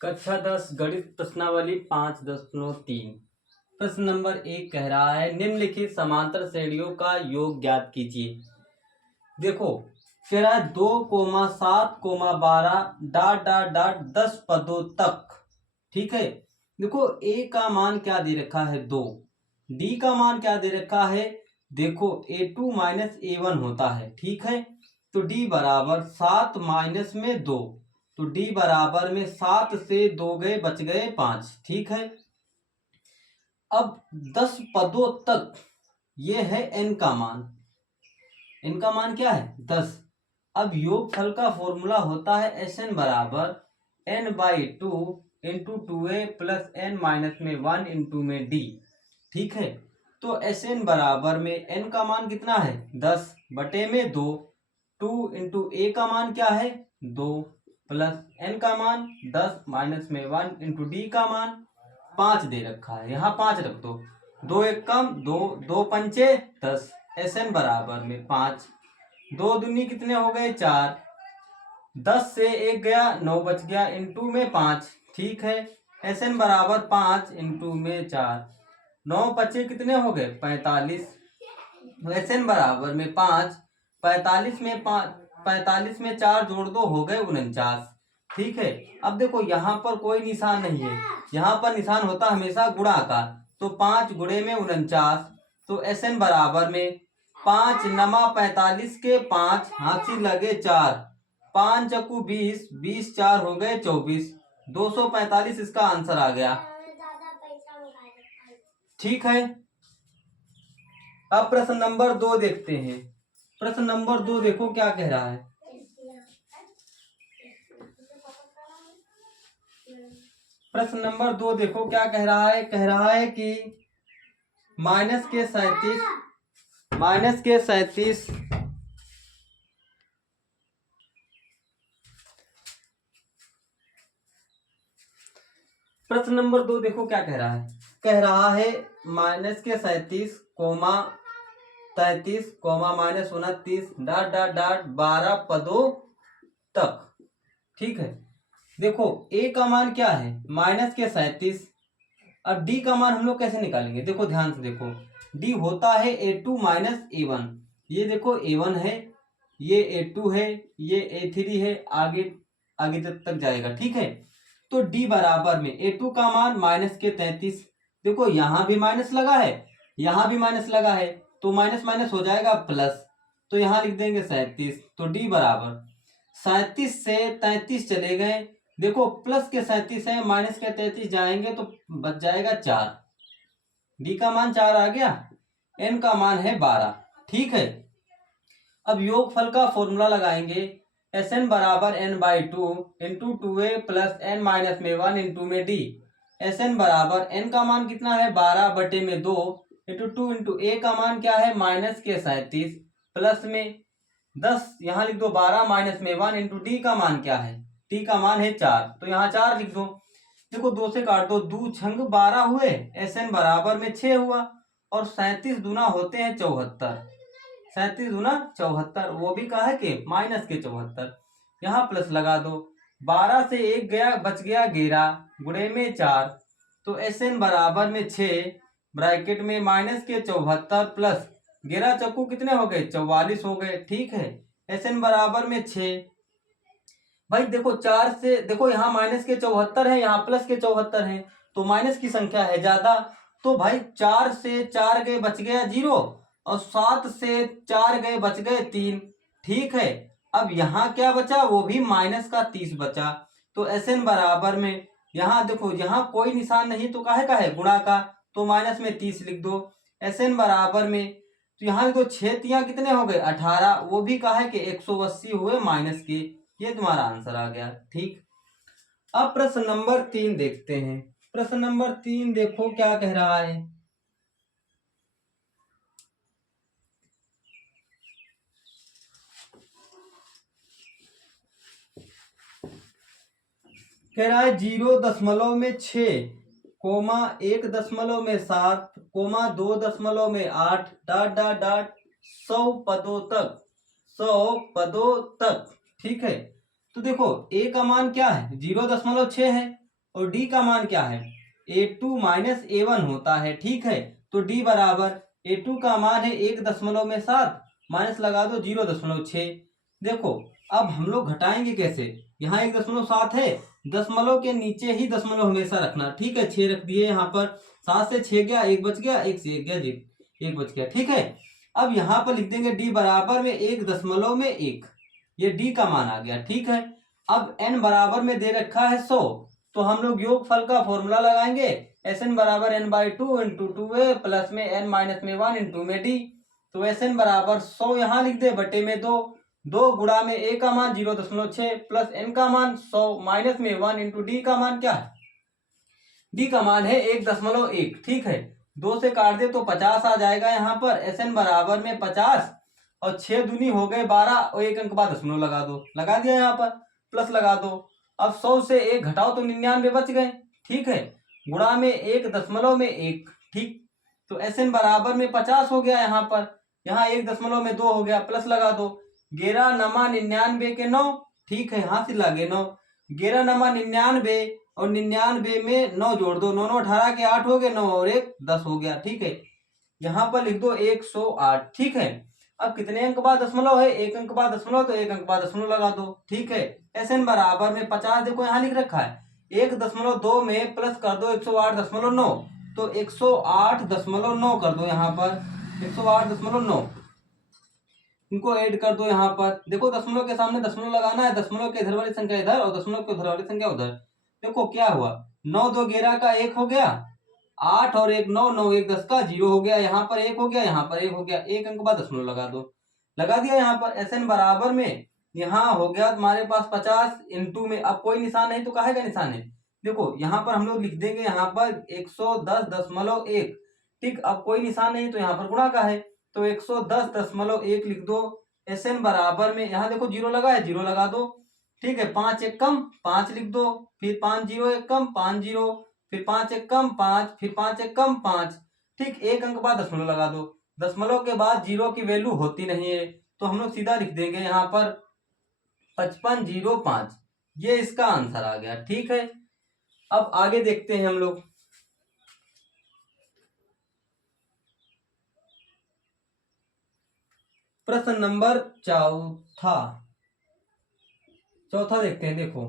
कक्षा 10 गणित प्रश्नावली 5.3। प्रश्न नंबर 1 कह रहा है निम्नलिखित समांतर श्रेणियों का योग ज्ञात कीजिए। देखो कह रहा है 2,7,12 डॉट डॉट डॉट 10 पदों तक। ठीक है, देखो a का मान क्या दे रखा है 2, d का मान क्या दे रखा है, देखो a2 माइनस a1 होता है। ठीक है, तो d बराबर 7 माइनस में 2, तो d बराबर में 7 से 2 गए बच गए 5। ठीक है, अब 10 पदों तक ये है n का मान। n का मान क्या है 10। अब योगफल का फॉर्मूला होता है Sn बराबर n/2 into 2a plus n minus में 1 इंटू में d। ठीक है, तो Sn बराबर में n का मान कितना है 10 बटे में 2, 2 इंटू a का मान क्या है 2 प्लस n का मान 10 माइनस में 1 इंटू डी का मान 5 दे रखा है। यहाँ 5 रख दो, 2 एक कम 2, 2 पंचे 10, Sn बराबर में 5, 2 दूनी कितने हो गए 4, 10 से 1 गया 9 बच गया इंटू में 5। ठीक है, Sn बराबर 5 इंटू में 4, 9 बचे कितने हो गए 45। Sn बराबर में 5, 45 में 5, 45 में 4 जोड़ दो हो गए 49। ठीक है, अब देखो यहाँ पर कोई निशान नहीं है, यहाँ पर निशान होता हमेशा गुणा का, तो 5 गुणे में 49, तो Sn बराबर में 5 नमा 45 के 5 हाथी लगे 4, 5 चक्कू 20, 20 4 हो गए 24, 245 इसका आंसर आ गया। ठीक है, अब प्रश्न नंबर 2 देखते हैं। प्रश्न नंबर 2 देखो क्या कह रहा है। प्रश्न नंबर 2 देखो क्या कह रहा है, कह रहा है कि माइनस के 37 प्रश्न नंबर 2 देखो क्या कह रहा है, कह रहा है माइनस के 37 comma 33 comma minus 29 dot dot dot 12 पदों तक। ठीक है, देखो a का मान क्या है माइनस के 37, अब d का मान हम लोग कैसे निकालेंगे, देखो ध्यान से देखो, d होता है a2 माइनस a1। ये देखो a1 है, ये a2 है, ये a3 है, आगे आगे तक जाएगा। ठीक है, तो d बराबर में a2 का मान माइनस के 33, देखो यहाँ भी माइनस लगा है, यहाँ भी माइनस लगा है, तो माइनस माइनस हो जाएगा प्लस, तो यहाँ लिख देंगे 37, तो d बराबर 37 से 33 चले गए, देखो प्लस के 37 है माइनस के 33 जाएंगे तो बच जाएगा 4, डी का मान 4 आ गया, एन का मान है 12। ठीक है, अब योगफल का फॉर्मूला लगाएंगे, Sn बराबर n/2 into 2a plus n minus में 1 इंटू में d। Sn बराबर n का मान कितना है 12 बटे में 2 इंटू 2 इंटू a का मान क्या है माइनस के 37 प्लस में 10, यहाँ लिख दो 12 माइनस में 1 इंटू डी का मान क्या है, टी का मान है 4, तो यहाँ 4 लिख दो। देखो 2 से काट दो, 2 छंग 12 हुए, Sn बराबर में 6 हुआ, और 37 दूना होते हैं 74, 37 दूना 74, वो भी कहा है कि माइनस के 74, यहाँ प्लस लगा दो, 12 से 1 गया बच गया 11 गुणे में 4, तो Sn बराबर में 6 ब्रैकेट में माइनस के 74 प्लस 11 चक्कू कितने हो गए 44 हो गए। ठीक है, Sn बराबर में 6, भाई देखो 4 से देखो यहाँ माइनस के 74 है, यहाँ प्लस के 74 है, तो माइनस की संख्या है ज्यादा, तो भाई 4 से 4 गए बच गया 0, और 7 से 4 गए बच गए 3। ठीक है, अब यहाँ क्या बचा, वो भी माइनस का 30 बचा, तो Sn बराबर में यहाँ देखो यहाँ कोई निशान नहीं, तो काहे का है गुणा का, तो माइनस में 30 लिख दो। Sn बराबर में, तो यहाँ देखो 6 तियां कितने हो गए 18, वो भी कहा है कि 180 हुए माइनस के, ये तुम्हारा आंसर आ गया। ठीक, अब प्रश्न नंबर 3 देखते हैं। प्रश्न नंबर 3 देखो क्या कह रहा है, कह रहा है 0.6 comma 1.7 comma 2.8 dot dot dot 100 पदों तक, 100 पदों तक। ठीक है, तो देखो a का मान क्या है 0.6 है, और डी का मान क्या है, A2 माइनस A1 होता है। ठीक है, तो डी बराबर A2 का मान है 1.7 माइनस लगा दो 0.6। देखो अब हम लोग घटाएंगे कैसे, यहाँ 1.7 है, दशमलव के नीचे ही दशमलव हमेशा रखना। ठीक है, 6 रख दिए यहाँ पर, 7 से 6 गया, 1 बच गया, 1 से 1 गया, 1 बच गया। ठीक है, अब यहाँ पर लिख देंगे डी बराबर में 1.1, ये डी का मान आ गया। ठीक है, अब n बराबर में दे रखा है 100, तो हम लोग योगफल का फॉर्मूला लगाएंगे, Sn बराबर n/2 इंटू 2a प्लस में n माइनस में 1 इंटू में d। तो Sn बराबर 100 यहाँ लिख दे बटे में 2, 2 गुणा में a का मान 0.6 प्लस n का मान 100 माइनस में 1 इंटू d का मान क्या है, d का मान है 1.1। ठीक है, 2 से काट दे तो 50 आ जाएगा यहाँ पर। Sn बराबर में 50 और 6 दूनी हो गए 12 और 1 अंक बाद दशमलव लगा दो, लगा दिया यहाँ पर, प्लस लगा दो। अब 100 से 1 घटाओ तो 99 बच गए। ठीक है, गुणा में 1.1। ठीक, तो Sn बराबर में 50 हो गया यहाँ पर, यहाँ 1.2 हो गया, प्लस लगा दो। 11 नमा 99 के 9। ठीक है, यहाँ से लगे 9, 11 नमा 99 और 99 में 9 जोड़ दो, 9 9 18 के 8 हो गए, 9 और 1 10 हो गया। ठीक है, यहाँ पर लिख दो 108। ठीक है, अब कितने अंक बाद दशमलव है, 1 अंक बाद दशमलव, तो 1 अंक बाद दशमलव लगा दो। ठीक है, Sn बराबर में 50, देखो यहाँ लिख रखा है 1.2 में प्लस कर दो 108.9, तो 108.9 कर दो यहाँ पर, 108.9 इनको ऐड कर दो यहाँ पर। देखो दशमलव के सामने दशमलव लगाना है, दशमलव के इधर वाली संख्या इधर और दशमलव के उधर वाली संख्या उधर। देखो क्या हुआ, 9 2 11 का 1 हो गया, 8 और 1 9, 9 1 10 का 0 हो गया, यहाँ पर 1 हो गया, यहाँ पर 1 हो गया, 1 अंक बाद दशमलव लगा दो, लगा दिया यहाँ पर। Sn बराबर में यहाँ हो गया तुम्हारे पास 50 इंटू में, अब कोई निशान नहीं तो काहे का निशान है, देखो यहाँ पर हम लोग लिख देंगे यहाँ पर 110.1। ठीक, अब कोई निशान नहीं तो यहाँ पर गुणा का है, तो 110.1 लिख दो। Sn बराबर में यहाँ देखो 0 लगा है, 0 लगा दो। ठीक है, 5 1 कम 5 लिख दो, फिर 5 0 1 कम 5 0, फिर 5 1 कम 5, फिर 5 1 कम 5। ठीक, 1 अंक बाद दशमलव लगा दो, दशमलव के बाद 0 की वैल्यू होती नहीं है, तो हम लोग सीधा लिख देंगे यहाँ पर 5505। ये इसका आंसर आ गया। ठीक है, अब आगे देखते हैं हम लोग। प्रश्न नंबर चौथा देखते हैं। देखो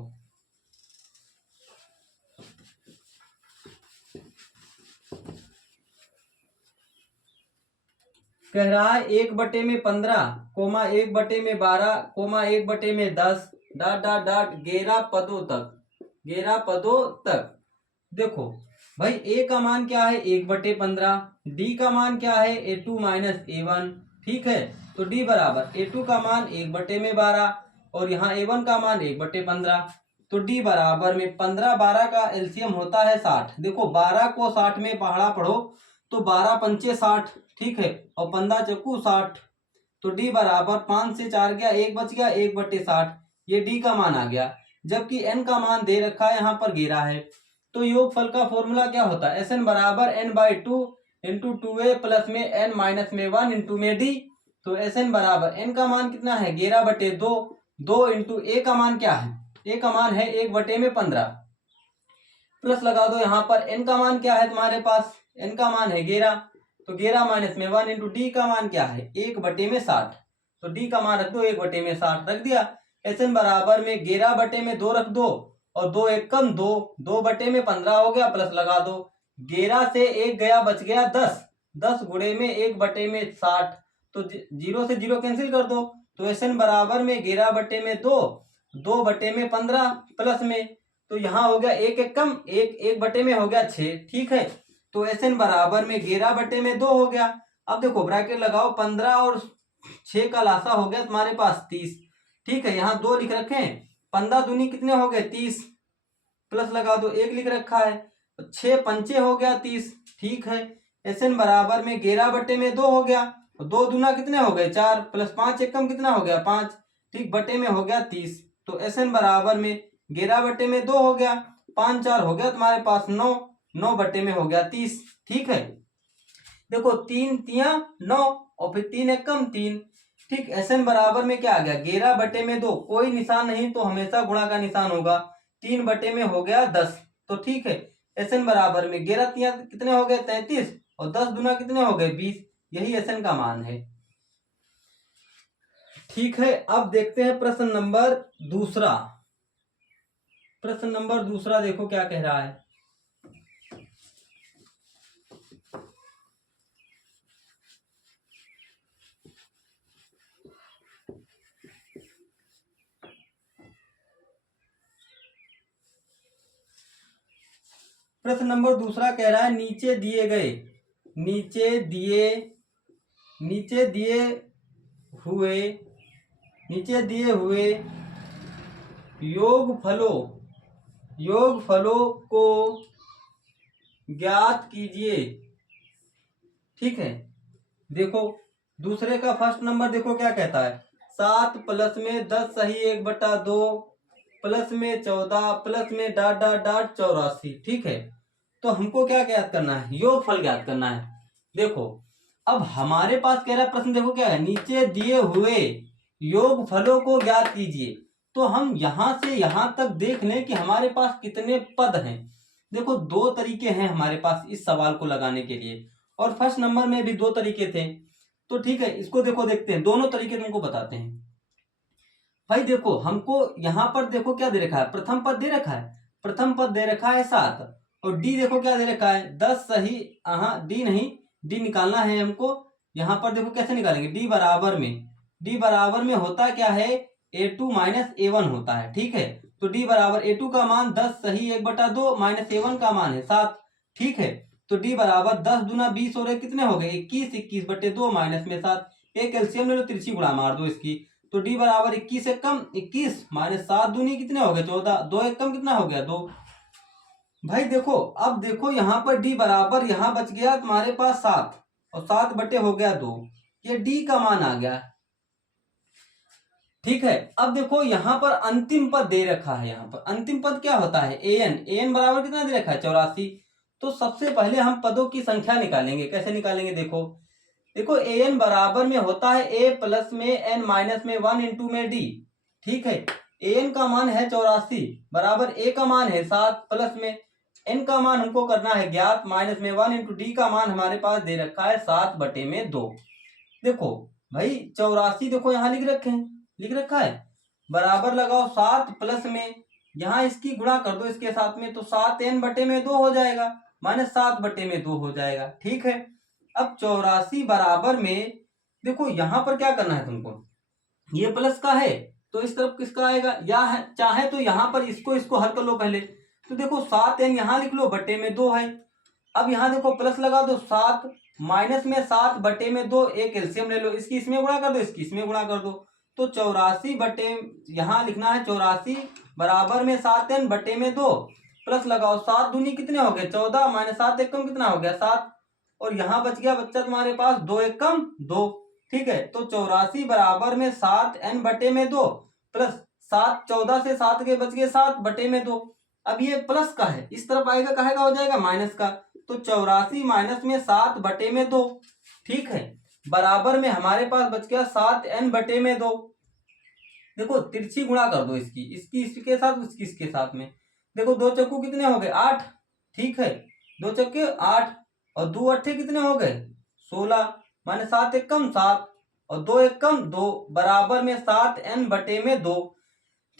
कह रहा है 1/15 comma 1/12 comma 1/10 dot dot dot 11 पदों तक, 11 पदों तक। देखो भाई a का मान क्या है 1/15, d का मान क्या है A2 माइनस A1। ठीक है, तो d बराबर A2 का मान 1/12 और यहाँ A1 का मान 1/15, तो d बराबर में 15 12 का एलसीएम होता है 60। देखो 12 को 60 में पहाड़ा पढ़ो तो 12 पंचे 60। ठीक है, और 15 चक्कू 60, तो d बराबर 5 से 4 गया, 1 बच गया, 1/60, ये d का मान आ गया। जबकि n का मान दे रखा है यहाँ पर 11 है, तो योगफल का फॉर्मूला क्या होता है, Sn बराबर n/2 इंटू 2a प्लस में n माइनस में 1 इंटू में d। तो Sn बराबर n का मान कितना है 11/2, 2 इंटू a का मान क्या है, a का मान है 1/15, प्लस लगा दो यहाँ पर। n का मान क्या है तुम्हारे पास, n का मान है 11, तो 11 माइनस में 1 इंटू d का मान क्या है 1/60, तो d का मान रख दो 1/60 रख दिया। Sn बराबर में 11/2 रख दो और 2 1 कम 2, 2/15 हो गया, प्लस लगा दो। 11 से 1 गया बच गया 10, 10 गुणे में 1/60, तो 0 से 0 कैंसिल कर दो, तो Sn बराबर में 11/2, 2/15 प्लस में, तो यहाँ हो गया 1 1 कम 1, 1 हो गया 6। ठीक है, तो Sn बराबर में 11/2 हो गया। अब देखो ब्रैकेट लगाओ, 15 और 6 का लासा हो गया तुम्हारे पास 30। ठीक है, यहाँ 2 लिख रखे हैं, 15 दूनी कितने हो गए 30, प्लस लगा दो, 1 लिख रखा है, 6 पंचे हो गया 30। ठीक है, Sn बराबर में 11/2 हो गया, 2 दूना कितने हो गए 4, प्लस 5 एकम कितना हो गया 5। ठीक, बटे में हो गया 30, तो Sn बराबर में 11/2 हो गया, 5 4 हो गया तुम्हारे पास 9, 9 बटे में हो गया 30। ठीक है, देखो 3 3 9 और फिर 3 एकम 3। ठीक, Sn बराबर में क्या आ गया 11/2, कोई निशान नहीं तो हमेशा गुणा का निशान होगा, 3 बटे में हो गया 10, तो ठीक है, एस एन बराबर में 11 कितने हो गए 33 और 10 दूना कितने हो गए 20, यही एस एन का मान है। ठीक है, अब देखते हैं प्रश्न नंबर दूसरा। प्रश्न नंबर दूसरा देखो क्या कह रहा है। प्रश्न नंबर दूसरा कह रहा है नीचे दिए गए नीचे दिए हुए नीचे दिए हुए योगफलों को ज्ञात कीजिए। ठीक है, देखो दूसरे का फर्स्ट नंबर देखो क्या कहता है, 7 प्लस में 10 सही 1/2 प्लस में 14 प्लस में डाट डाट डाट 84। ठीक है, तो हमको क्या ज्ञात करना है, योगफल ज्ञात करना है। देखो अब हमारे पास कह रहा है प्रश्न, देखो क्या है, नीचे दिए हुए योगफलों को ज्ञात कीजिए। तो हम यहां से यहां तक देख लें कि हमारे पास कितने पद हैं। देखो 2 तरीके हैं हमारे पास इस सवाल को लगाने के लिए, और फर्स्ट नंबर में भी 2 तरीके थे। तो ठीक है, इसको देखो देखते हैं, दोनों तरीके तुमको बताते हैं। भाई देखो हमको यहाँ पर देखो क्या दे रखा है, प्रथम पद दे रखा है, प्रथम पद दे रखा है 7, और डी देखो क्या दे रखा है 10 सही, डी नहीं, डी निकालना है हमको। यहाँ पर देखो कैसे निकालेंगे, डी बराबर में होता क्या है, a2 माइनस a1 होता है। ठीक है, तो डी बराबर a2 का मान 10 सही 1/2 माइनस a1 का मान है 7। ठीक है, तो डी बराबर 10 दूना 20 हो रहे कितने हो गए 21, 21/2 माइनस में 7, एक एलसीएम ले लो, तिरछी गुणा मार दो इसकी। तो डी बराबर 21 एक कम 21 माइनस 7 दूनी कितने हो गए 14, 2 एक कम कितना हो गया 2। भाई देखो अब देखो यहाँ पर डी बराबर यहाँ बच गया तुम्हारे पास 7 और 7 बटे हो गया 2, ये डी का मान आ गया। ठीक है, अब देखो यहाँ पर अंतिम पद दे रखा है, यहाँ पर अंतिम पद क्या होता है an बराबर कितना दे रखा है 84। तो सबसे पहले हम पदों की संख्या निकालेंगे, कैसे निकालेंगे देखो an बराबर में होता है a प्लस में n माइनस में 1 इंटू में d। ठीक है, an का मान है 84 बराबर a का मान है 7 प्लस में n का मान हमको करना है ज्ञात माइनस में 1 इंटू d का मान हमारे पास दे रखा है 7/2। देखो भाई 84 देखो यहाँ लिख रखा है, बराबर लगाओ 7 प्लस में यहाँ इसकी गुणा कर दो इसके साथ में, तो 7n/2 हो जाएगा माइनस 7/2 हो जाएगा। ठीक है, अब 84 बराबर में देखो यहाँ पर क्या करना है तुमको, ये प्लस का है तो इस तरफ किसका आएगा, या है चाहे तो यहाँ पर इसको हल कर लो पहले। तो देखो 7n यहाँ लिख लो बटे में 2 है, अब यहाँ देखो प्लस लगा दो 7 माइनस में 7/2, एक एलसीएम ले लो, इसकी इसमें गुणा कर दो इसकी इसमें गुणा कर दो। तो 84 बटे यहाँ लिखना है 84 बराबर में 7n/2 प्लस लगाओ 7 दूनी कितने हो गए 14 माइनस 7 एक कम कितना हो गया 7, और यहाँ बच गया बच्चा तुम्हारे पास 2 एक कम 2। ठीक है, तो 84 बराबर में 7n/2 प्लस 7 14 से 7 के बच गए 7/2। अब ये प्लस का है, इस तरफ आएगा काहे का हो जाएगा माइनस का, तो 84 माइनस में 7/2। ठीक है, बराबर में हमारे पास बच गया 7n/2। देखो तिरछी गुणा कर दो इसकी इसके साथ इसके साथ में, देखो 2 चक्कू कितने हो गए 8। ठीक है, 2 चक्के 8 और 2 अट्ठे कितने हो गए 16 माइनस 7 एक कम 7 और 2 एक कम 2 बराबर में 7n/2।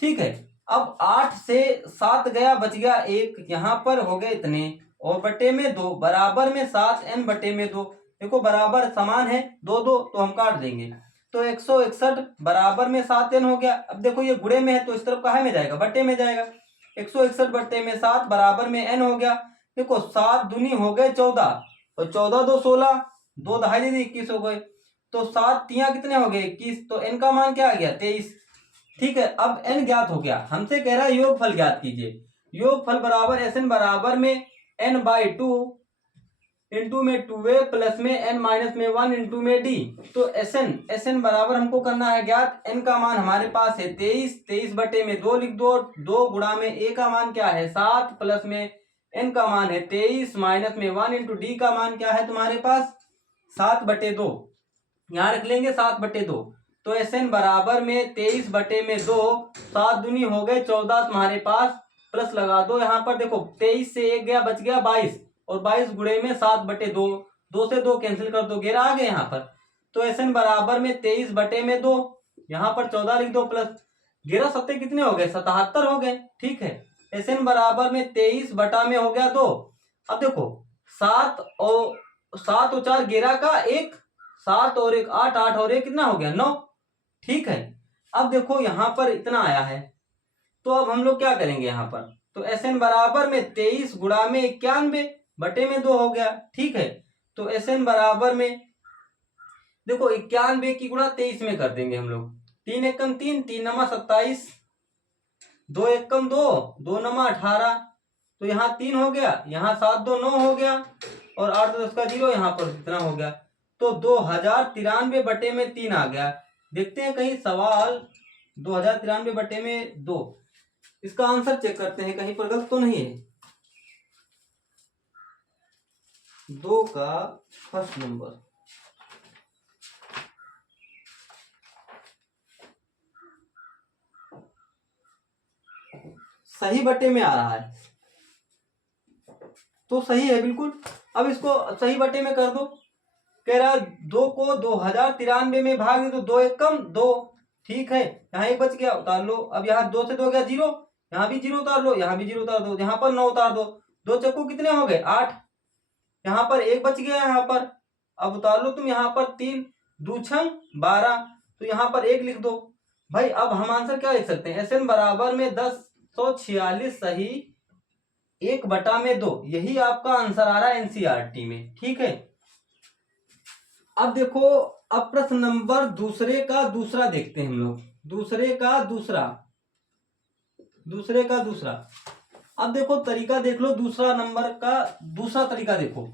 ठीक है, अब 8 से 7 गया बच गया 1, यहाँ पर हो गए इतने और बटे में 2 बराबर में 7n/2। देखो बराबर समान है 2 2 तो हम काट देंगे, तो 161 बराबर में 7n हो गया। अब देखो ये गुणे में है तो इस तरफ काहे में जाएगा बटे में जाएगा, 161 बटे में 7 बराबर में n हो गया। देखो 7 दूनी हो गए 14 और 14 2 16, 2 दहाई दे दी 21 हो गए, तो 7 तिया कितने हो गए 21, तो n का मान क्या आ गया 23। ठीक है, अब n ज्ञात हो गया, हमसे कह रहा है योगफल ज्ञात कीजिए। योगफल बराबर Sn बराबर में n/2 इंटू में 2a प्लस में n माइनस में 1 इंटू में d। तो Sn बराबर हमको करना है ज्ञात, n का मान हमारे पास है 23, 23/2 लिख दो, 2 गुणा में a का मान क्या है 7 प्लस में n का मान है 23 माइनस में 1 इंटू d का मान क्या है तुम्हारे पास 7/2, यहाँ रख लेंगे 7/2। तो Sn बराबर में 23/2, 7 दूनी हो गए 14 तुम्हारे पास प्लस लगा दो यहाँ पर, देखो 23 से 1 गया, बच गया 22, और 22 गुणे में 7/2, 2 से 2 कैंसिल कर दो, 11 आ गए यहाँ पर। तो SN बराबर में 23/2, यहाँ पर 14 लिख दो, प्लस 11 सत्ते कितने हो गए, 77 हो गए। ठीक है, SN बराबर में 23 बटा में हो गया 2। अब देखो 7 और 4 11 का 1, 7 और 1 8, 8 और 1 कितना हो गया 9। ठीक है, अब देखो यहाँ पर इतना आया है, तो अब हम लोग क्या करेंगे यहाँ पर, तो SN बराबर में 23 गुणा में 91 बटे में 2 हो गया। ठीक है, तो SN बराबर में देखो 91 की गुणा 23 में कर देंगे हम लोग, 3 एकम 3, 3 नमा 27, 2 एकम 2, 2 नमा 18, तो यहाँ 3 हो गया, यहाँ 7 2 9 हो गया, और 8 10 का 0, यहाँ पर कितना हो गया, तो 2093 बटे में 3 आ गया। देखते हैं कहीं सवाल 2093 बटे में 2, इसका आंसर चेक करते हैं कहीं पर गलत तो नहीं है। 2 का फर्स्ट नंबर सही बटे में आ रहा है, तो सही है बिल्कुल। अब इसको सही बटे में कर दो, कह रहा 2 को 2093 में भाग दे, तो 2 एकम 2। ठीक है, यहाँ 1 बच गया, उतार लो। अब यहाँ 2 से 2 गया 0, यहाँ भी 0 उतार लो, यहाँ भी 0 उतार दो, यहाँ पर 9 उतार दो, 2 चक्कू कितने हो गए 8, यहाँ पर 1 बच गया, यहाँ पर अब उतार लो तुम, यहाँ पर 3 2 6 12, तो यहाँ पर 1 लिख दो भाई। अब हम आंसर क्या लिख सकते हैं, SN बराबर में 1046 सही 1 बटा में 2, यही आपका आंसर आ रहा है NCERT में। ठीक है, अब देखो, अब प्रश्न नंबर दूसरे का दूसरा देखते हैं हम लोग, दूसरे का दूसरा। अब देखो तरीका देख लो, दूसरा नंबर का दूसरा तरीका देखो।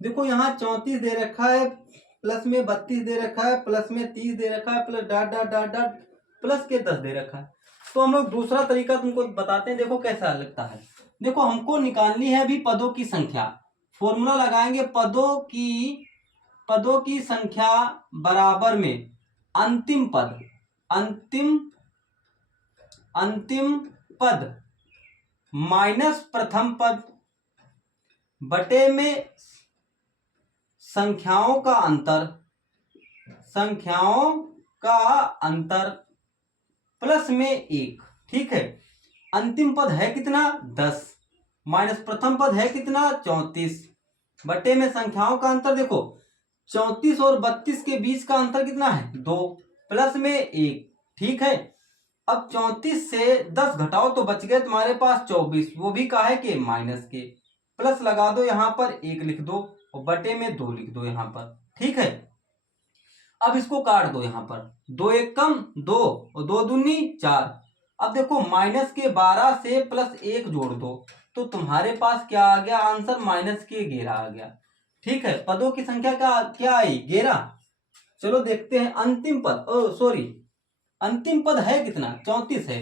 देखो यहाँ 34 दे रखा है, प्लस में 32 दे रखा है, प्लस में 30 दे रखा है, plus dot dot dot dot plus के 10 दे रखा है। तो हम लोग दूसरा तरीका तुमको बताते हैं, देखो कैसा लगता है। देखो हमको निकालनी है अभी पदों की संख्या, फॉर्मूला लगाएंगे, पदों की संख्या बराबर में अंतिम पद माइनस प्रथम पद बटे में संख्याओं का अंतर प्लस में 1। ठीक है, अंतिम पद है कितना 10, माइनस प्रथम पद है कितना 34, बटे में संख्याओं का अंतर, देखो 34 और 32 के बीच का अंतर कितना है 2, प्लस में 1। ठीक है, अब 34 से 10 घटाओ तो बच गए तुम्हारे पास 24, वो भी काहे के माइनस के, प्लस लगा दो, यहाँ पर 1 लिख दो और बटे में 2 लिख दो यहाँ पर। ठीक है, अब इसको काट दो, यहाँ पर 2 एकम 2 और 2 दूनी 4। अब देखो माइनस के 12 से प्लस 1 जोड़ दो, तो तुम्हारे पास क्या आ गया आंसर, माइनस के 11 आ गया। ठीक है, पदों की संख्या क्या आई 11। चलो देखते हैं अंतिम पद, अंतिम पद है कितना 34 है,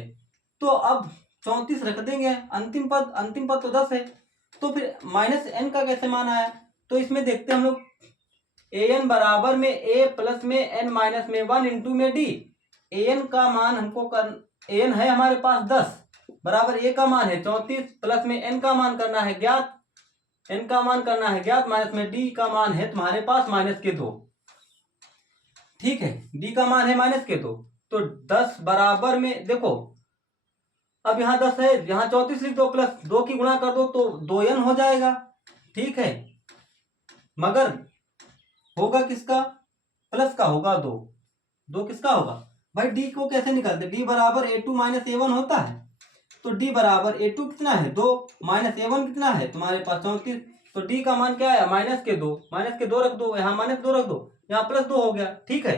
तो अब 34 रख देंगे, अंतिम पद तो 10 है, तो फिर माइनस n का कैसे मान आया, तो इसमें देखते हैं हम लोग, an बराबर में a प्लस में n माइनस में 1 इंटू में d। an का मान हमको an है हमारे पास 10 बराबर a का मान है 34, प्लस में n का मान करना है ज्ञात, माइनस में d का मान है तुम्हारे पास माइनस के 2। ठीक है, d का मान है माइनस के 2, तो 10 बराबर में देखो, अब यहाँ 10 है, यहाँ 34 लिख दो, प्लस 2 की गुणा कर दो तो 2n हो जाएगा। ठीक है, मगर होगा किसका, प्लस का होगा 2 किसका होगा भाई, d को कैसे निकालते, d बराबर a2 माइनस a1 होता है, तो d बराबर a2 कितना है 2, माइनस a1 कितना है तुम्हारे पास 34, तो d का मान क्या आया माइनस के 2 रख दो, यहाँ माइनस 2 रख दो, यहाँ प्लस 2 हो गया। ठीक है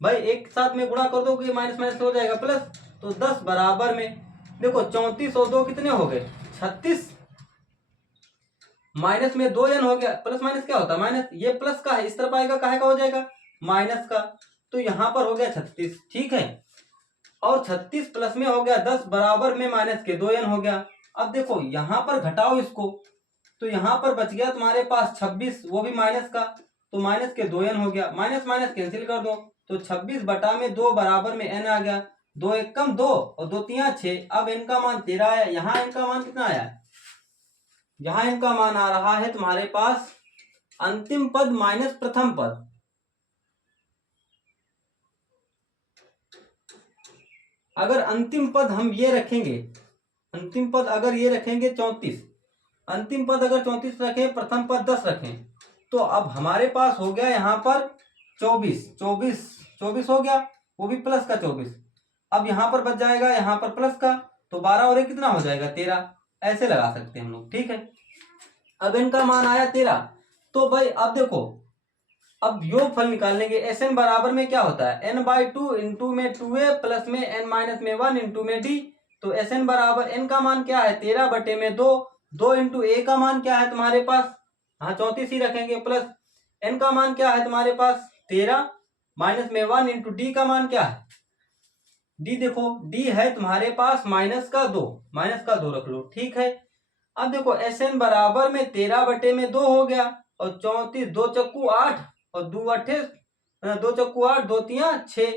भाई, एक साथ में गुणा कर दो कि माइनस माइनस हो जाएगा प्लस, तो 10 बराबर में देखो 34 और 2 कितने हो गए 36, माइनस में 2n हो गया, प्लस माइनस क्या होता है माइनस, ये प्लस का है, इस तरफ आएगा काहे का हो जाएगा माइनस का, तो यहाँ पर हो गया 36। ठीक है, और 36 प्लस में हो गया 10 बराबर में माइनस के 2n हो गया। अब देखो यहाँ पर घटाओ इसको, तो यहाँ पर बच गया तुम्हारे पास 26, वो भी माइनस का, तो माइनस के 2n हो गया, माइनस माइनस कैंसिल कर दो तो 26/2 बराबर में n आ गया, 2 एक कम 2 और 2 तिया 6। अब n का मान 13 आया। यहाँ n का मान कितना आया? यहाँ n का मान आ रहा है तुम्हारे पास अंतिम पद माइनस प्रथम पद। अगर अंतिम पद हम ये रखेंगे, अंतिम पद अगर ये रखेंगे 34, अंतिम पद अगर 34 रखें, प्रथम पद 10 रखें, तो अब हमारे पास हो गया यहाँ पर 24 हो गया, वो भी प्लस का 24। अब यहाँ पर बच जाएगा यहाँ पर प्लस का, तो 12 और 1 कितना हो जाएगा 13। ऐसे लगा सकते हैं हम लोग, ठीक है। अब इनका मान आया 13। तो भाई अब देखो, अब योगफल निकालेंगे। Sn बराबर में क्या होता है n/2 इंटू में 2a प्लस में n माइनस में 1 इंटू में d। तो Sn बराबर n का मान क्या है 13/2, 2 इंटू a का मान क्या है तुम्हारे पास, हाँ 34 ही रखेंगे, प्लस n का मान क्या है तुम्हारे पास 13 माइनस में 1 इंटू d का मान क्या है d, देखो d है तुम्हारे पास -2 रख लो, ठीक है। अब देखो Sn बराबर में 13/2 हो गया और 34, 2 चक्कू 8 और 2 अट्ठे 2 चक्कू 8, 2 तिया 6,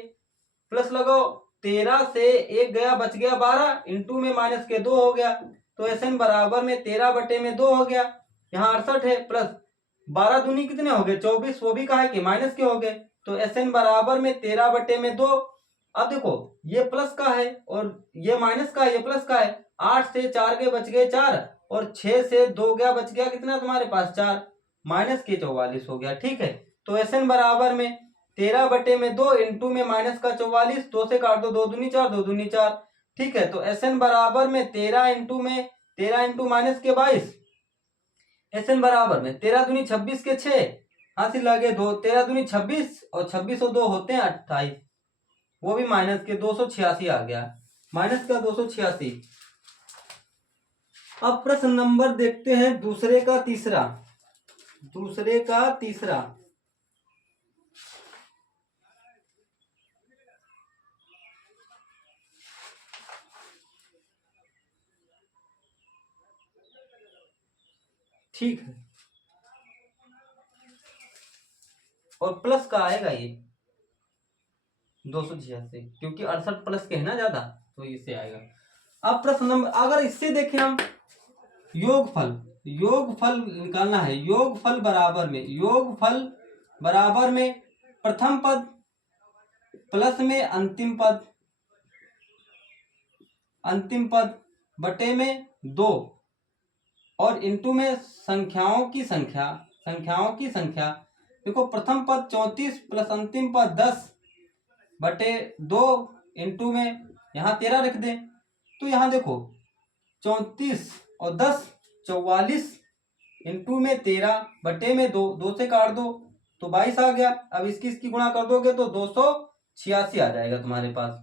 प्लस लगाओ 13 से 1 गया बच गया 12 इंटू में माइनस के 2 हो गया। तो Sn बराबर में 13/2 हो गया, यहाँ 68 है, प्लस 12 दूनी कितने हो गए 24, वो भी कहा कि माइनस के हो गए। तो Sn बराबर में 13/2। अब देखो ये प्लस का है और ये माइनस का है, ये प्लस का है। 8 से 4 के बच गए 4 और 6 से 2 गया बच गया कितना तुम्हारे पास 4, माइनस के 44 हो गया, ठीक है। तो Sn बराबर में 13/2 इंटू में माइनस का 44, 2 से काट दो 2 दूनी 4, 2 दूनी 4, ठीक है। तो Sn बराबर में 13 इंटू माइनस के 22, Sn बराबर में 13 दूनी 26 के 6, हासिल लगे 2, 13 दूनी 26 और 26 और 2 होते हैं 28, वो भी माइनस के 286 आ गया, माइनस का 286। अब प्रश्न नंबर देखते हैं दूसरे का तीसरा। ठीक है, और प्लस का आएगा ये 286, क्योंकि 68 प्लस के है ना ज्यादा, तो इससे आएगा। अब प्रश्न नंबर, अगर इससे देखें हम योगफल निकालना है। योगफल बराबर में प्रथम पद प्लस में अंतिम पद बटे में 2 और इंटू में संख्याओं की संख्या। देखो प्रथम पद 34 प्लस अंतिम पद 10/2 इंटू में यहाँ 13 रख दे, तो यहाँ देखो 34 और 10 44 इंटू में 13 बटे में 2, 2 से काट दो तो 22 आ गया। अब इसकी गुणा कर दोगे तो 286 आ जाएगा तुम्हारे पास,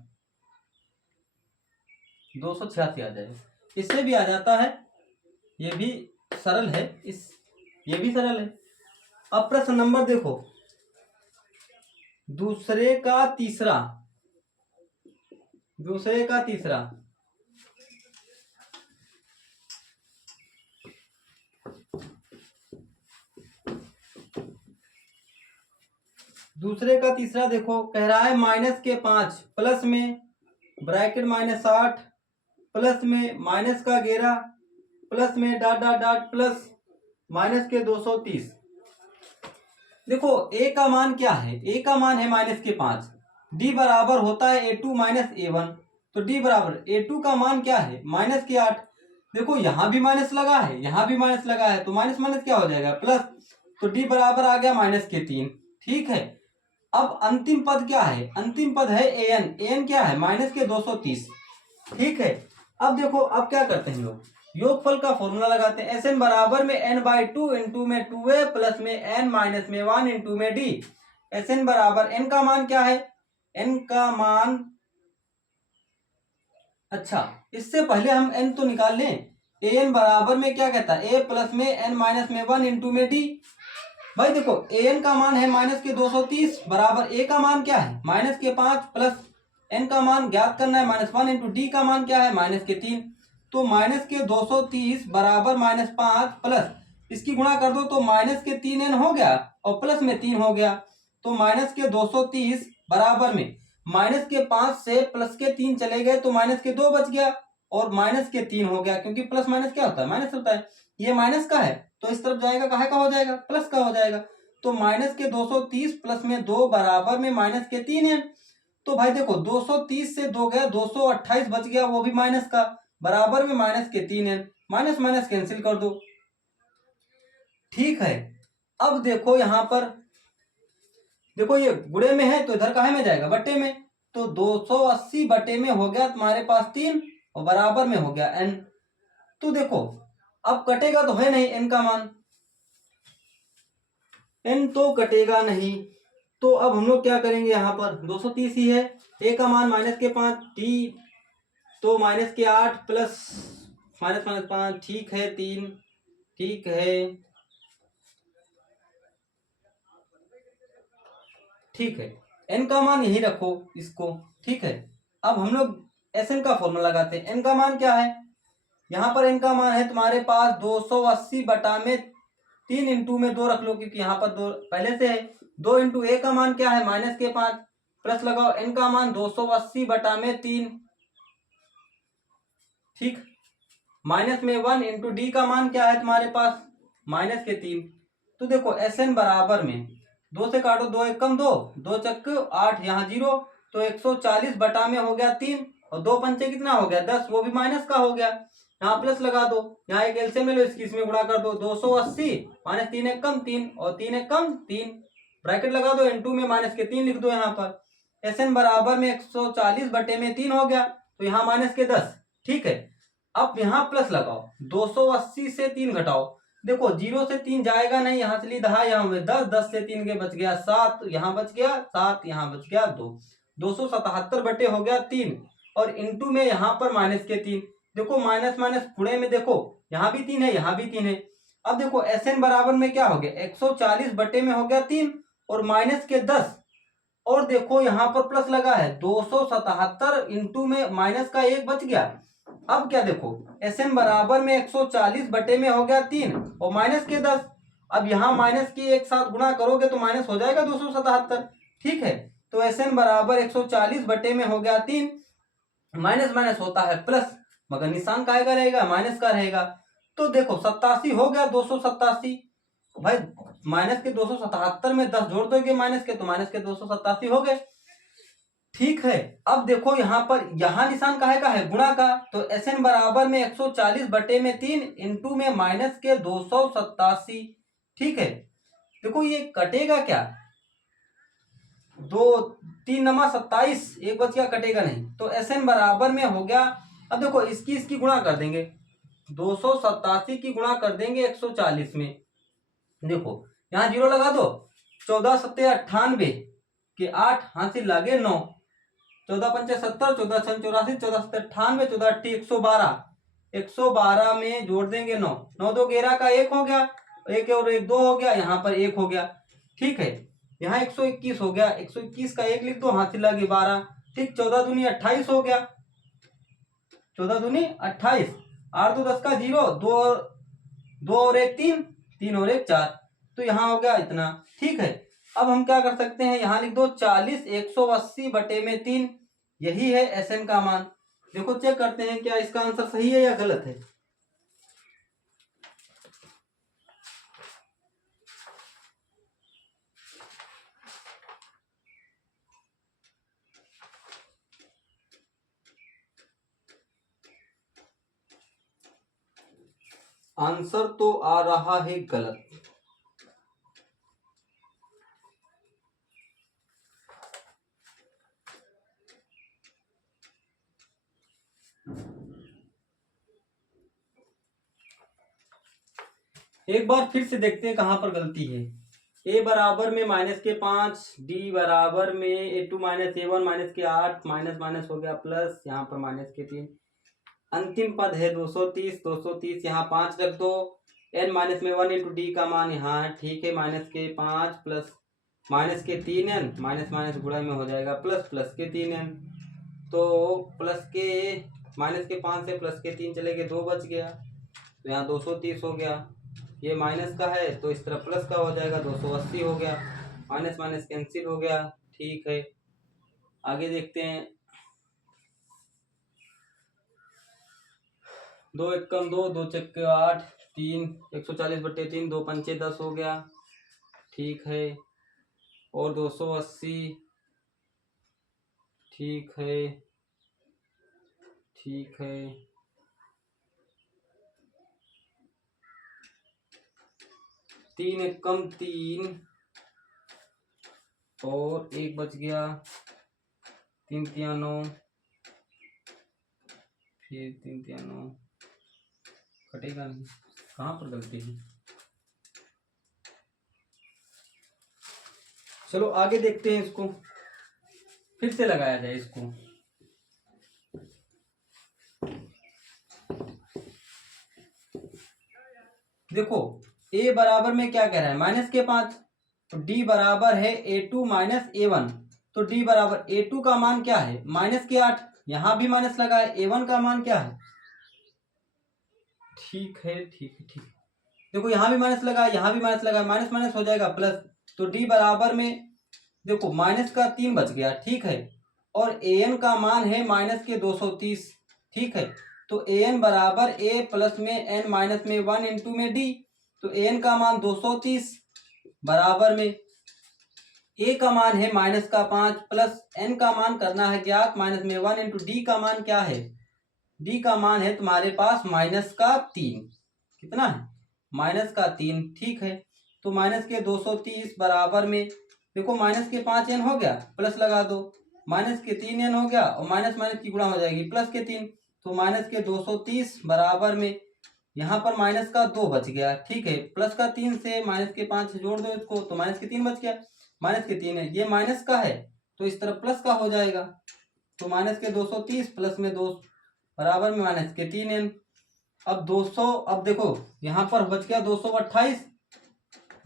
286 आ जाएगा। इससे भी आ जाता है, ये भी सरल है, ये भी सरल है। अब प्रश्न नंबर देखो दूसरे का तीसरा। दूसरे का तीसरा देखो, कह रहा है -5 प्लस में ब्रैकेट -8 प्लस में माइनस का 11 प्लस में डॉट प्लस -230। देखो a का मान क्या है, a का मान है -5, d बराबर होता है a2 - a1, तो d बराबर a2 का मान क्या है -8। देखो यहाँ भी माइनस लगा है, यहाँ भी माइनस लगा है, तो माइनस माइनस क्या हो जाएगा प्लस, तो d बराबर आ गया -3, ठीक है। अब अंतिम पद क्या है, अंतिम पद है an क्या है -230, ठीक है। अब देखो अब क्या करते हैं लोग, योगफल का फॉर्मूला लगाते हैं। Sn बराबर में n/2 इंटू में 2a प्लस में n माइनस में 1 इंटू में d। Sn बराबर n का मान क्या है, n का मान, अच्छा इससे पहले हम n तो निकाल लें। an बराबर में क्या कहता है, a प्लस में n माइनस में 1 इंटू में d। भाई देखो an का मान है -230 बराबर a का मान क्या है -5 प्लस n का मान ज्ञात करना है -1 इंटू d का मान क्या है -3। तो -230 बराबर -5 प्लस इसकी गुणा कर दो तो माइनस के 3n हो गया और प्लस में 3 हो गया, तो माइनस के 230 बराबर में माइनस के 5 से प्लस के 3 चले गए तो माइनस के 2 बच गया और माइनस के 3 हो गया, क्योंकि प्लस माइनस क्या होता है, माइनस होता है। ये माइनस का है तो इस तरफ जाएगा, काहे का हो जाएगा, प्लस का हो जाएगा। तो माइनस के 230 प्लस में 2 बराबर में माइनस के 3 है। तो भाई देखो 230 से 2 गया, 228 बच गया, वो भी माइनस का, बराबर में माइनस के 3 है। माइनस माइनस कैंसिल कर दो, ठीक है। अब देखो यहां पर देखो ये गुणे में है तो इधर काहे में जाएगा, बट्टे में। तो 280 बटे में हो गया तुम्हारे पास 3 और बराबर में हो गया n। तो देखो अब कटेगा तो है नहीं n का मान, n तो कटेगा नहीं। तो अब हम लोग क्या करेंगे, यहाँ पर 230 ही है, a का मान माइनस के 5, t तो माइनस के 8 प्लस माइनस माइनस 5, ठीक है 3, ठीक है, ठीक है। n का मान यही रखो इसको, ठीक है। अब हम लोग Sn का फॉर्मूला लगाते हैं। n का मान क्या है, यहाँ पर n का मान है तुम्हारे पास 280 बटा में 3 इंटू में 2 रख लो, क्योंकि यहाँ पर 2 पहले से है। 2 इंटू a का मान क्या है, माइनस के 5, प्लस लगाओ n का मान 280 बटा में 3, ठीक। माइनस में 1 इंटू डी का मान क्या है तुम्हारे पास, माइनस के 3। तो देखो Sn बराबर में 2 से काटो, 2 एक कम 2, 2 चक्क 8, यहाँ 0, तो 140 बटा में हो गया 3 और 2 पंचे कितना हो गया 10, वो भी माइनस का हो गया। यहाँ प्लस लगा दो, यहाँ एक एलसीएम ले लो, इसकी इसमें गुणा कर दो, 280 माइनस 3 एक कम 3 और 3 एक कम 3, ब्रैकेट लगा दो, n2 में माइनस के 3 लिख दो यहाँ पर। Sn बराबर में 140 बटे में 3 हो गया, तो यहाँ माइनस के 10, ठीक है। अब यहाँ प्लस लगाओ, 280 से 3 घटाओ, देखो 0 से 3 जाएगा नहीं, यहाँ चलिए दहा, यहाँ हुए 10, 10 से 3 के बच गया 7, यहाँ बच गया 7, यहाँ बच गया 2, 277 बटे हो गया 3 और इंटू में यहाँ पर माइनस के 3। देखो माइनस माइनस पुणे में देखो यहाँ भी 3 है, यहाँ भी 3 है। अब देखो Sn बराबर में क्या हो गया, 140 बटे में हो गया 3 और माइनस के 10 और देखो यहाँ पर प्लस लगा है 277 इंटू में माइनस का 1 बच गया। अब क्या देखो Sn बराबर में 140 बटे में हो गया 3 और माइनस के 10। अब यहाँ माइनस की एक साथ गुणा करोगे तो माइनस हो जाएगा 277, ठीक है। तो Sn बराबर 140 बटे में हो गया 3, माइनस माइनस होता है प्लस, मगर निशान काय का रहेगा, माइनस का रहेगा। तो देखो 87 हो गया, 287 भाई, माइनस के 277 में 10 जोड़ दोगे माइनस के, तो माइनस के 287 हो गए, ठीक है। अब देखो यहाँ पर यहाँ निशान काहे का है, गुणा का, तो Sn बराबर में 140 बटे में 3 इंटू में माइनस के 287, ठीक है। देखो ये कटेगा क्या, 2 3 नमा 27, एक बच गया, कटेगा नहीं, तो Sn बराबर में हो गया। अब देखो इसकी गुणा कर देंगे, 287 की गुणा कर देंगे 140 में, देखो यहाँ 0 लगा दो, 14 सत्ते 98 के 8 हासिल लागे 9, 14 पंचे 70, 14 छः 84, 14 सत्ते 98, 14 अट्ठी 112, 112 में जोड़ देंगे 9, 9 दो 11 का 1 हो गया, 1 और 1 2 हो गया, यहाँ पर 1 हो गया, ठीक है। यहाँ 121 हो गया, 121 का 1 लिख दो, हासिल लागे 12, ठीक। 14 दूनी 28 हो गया, 14 दूनी 28, 8 दो 10 का 0, 2 और 1 3, 3 और 1 4, तो यहाँ हो गया इतना, ठीक है। अब हम क्या कर सकते हैं, यहाँ लिख दो 40 180 बटे में 3, यही है Sn का मान। देखो चेक करते हैं क्या इसका आंसर सही है या गलत है। आंसर तो आ रहा है गलत। एक बार फिर से देखते हैं कहां पर गलती है। a बराबर में माइनस के 5, d बराबर में a2 माइनस a1 माइनस के 8, माइनस माइनस हो गया प्लस, यहाँ पर माइनस के 3, अंतिम पद है 230, 230 यहाँ 5 रख दो, n माइनस में 1 इंटू डी का मान यहाँ है, ठीक है। माइनस के 5 प्लस माइनस के 3n, माइनस माइनस गुणा में हो जाएगा प्लस, प्लस के 3n, तो प्लस के माइनस के 5 से प्लस के 3 चले गए, 2 बच गया, तो यहाँ 230 हो गया, ये माइनस का है तो इस तरफ प्लस का हो जाएगा, 280 हो गया, माइनस माइनस कैंसिल हो गया। ठीक है, आगे देखते हैं। 2 एकम 2, 2 चक्के 8, 3 140/3, 2 पंचे 10 हो गया। ठीक है, और 280। ठीक है, ठीक है, 3 एकम 3 और 1 बच गया, 3 तिया 9, फिर 3 तिया 9 कटेगा नहीं, कहाँ पर गलती है। चलो आगे देखते हैं, इसको फिर से लगाया जाए इसको। देखो a बराबर में क्या कह रहा है, माइनस के 5, तो d बराबर है a2 माइनस a1, तो d बराबर a2 का मान क्या है, माइनस के 8, यहां भी माइनस लगा है, a1 का मान क्या है। ठीक है, ठीक है, ठीक है, देखो यहाँ भी माइनस लगा है, यहाँ भी माइनस लगा है, माइनस माइनस हो जाएगा प्लस, तो d बराबर में देखो माइनस का 3 बच गया। ठीक है, और an का मान है माइनस के 230। ठीक है, तो an बराबर a प्लस में n माइनस में 1 इंटू में d, तो an का मान 230 बराबर में a का मान है माइनस का 5 प्लस n का मान करना है ज्ञात, माइनस में 1 इंटू d का मान क्या है, d का मान है तुम्हारे पास माइनस का 3, कितना है, माइनस का 3। ठीक है, तो माइनस के 230 बराबर में देखो माइनस के 5n हो गया, प्लस लगा दो, माइनस के 3n हो गया, और माइनस माइनस की गुणा हो जाएगी प्लस के 3, तो माइनस के 230 बराबर में यहाँ पर माइनस का 2 बच गया। ठीक है, प्लस का 3 से माइनस के 5 जोड़ दो इसको, तो माइनस के 3 बच गया, माइनस के 3 है, ये माइनस का है तो इस तरफ प्लस का हो जाएगा, तो माइनस के 230 प्लस में 2 बराबर में माइनस के 3n। अब 200, अब देखो यहाँ पर बच गया 228,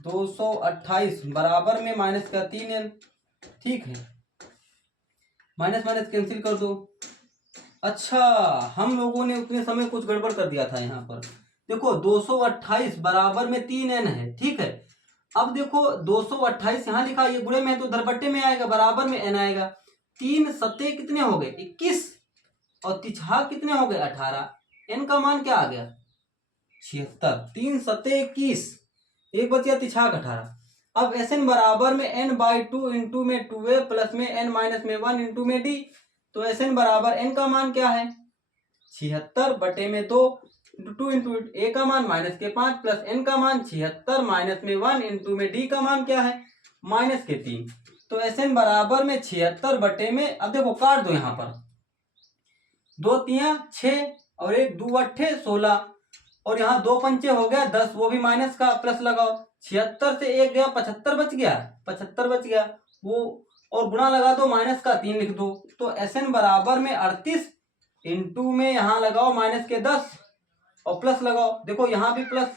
228 बराबर में माइनस का 3n। ठीक है, माइनस माइनस कैंसिल कर दो। अच्छा, हम लोगों ने उतने समय कुछ गड़बड़ कर दिया था, यहाँ पर देखो 228 बराबर में 3n है। ठीक है, अब देखो 228 यहाँ लिखा, ये गुणे में है तो धरबट्टे में आएगा, बराबर में n आएगा, 3 सत्ते कितने हो गए 21, और तिछा कितने हो गए 18, n का मान क्या आ गया 76, 3 सत्ते 21, एक बच गया तिछाक 18। अब Sn बराबर में n/2 इंटू में 2a प्लस में n माइनस में 1 इंटू में d, तो Sn बराबर n का मान क्या है 76 बटे में 2 इंटू 2 इंटू a का मान माइनस के 5 प्लस n का मान 76 माइनस में 1 इंटू में d का मान क्या है माइनस के 3, तो Sn बराबर में 76 बटे में, अब देखो काट दो, यहाँ पर 2 तिया 6 और 1 2 अट्ठे 16, और यहाँ 2 पंचे हो गया 10, वो भी माइनस का, प्लस लगाओ, 76 से 1 गया 75 बच गया, 75 बच गया वो, और गुणा लगा दो, माइनस का 3 लिख दो, तो Sn बराबर में 38 इंटू में यहाँ लगाओ माइनस के 10 और प्लस लगाओ, देखो यहाँ भी प्लस,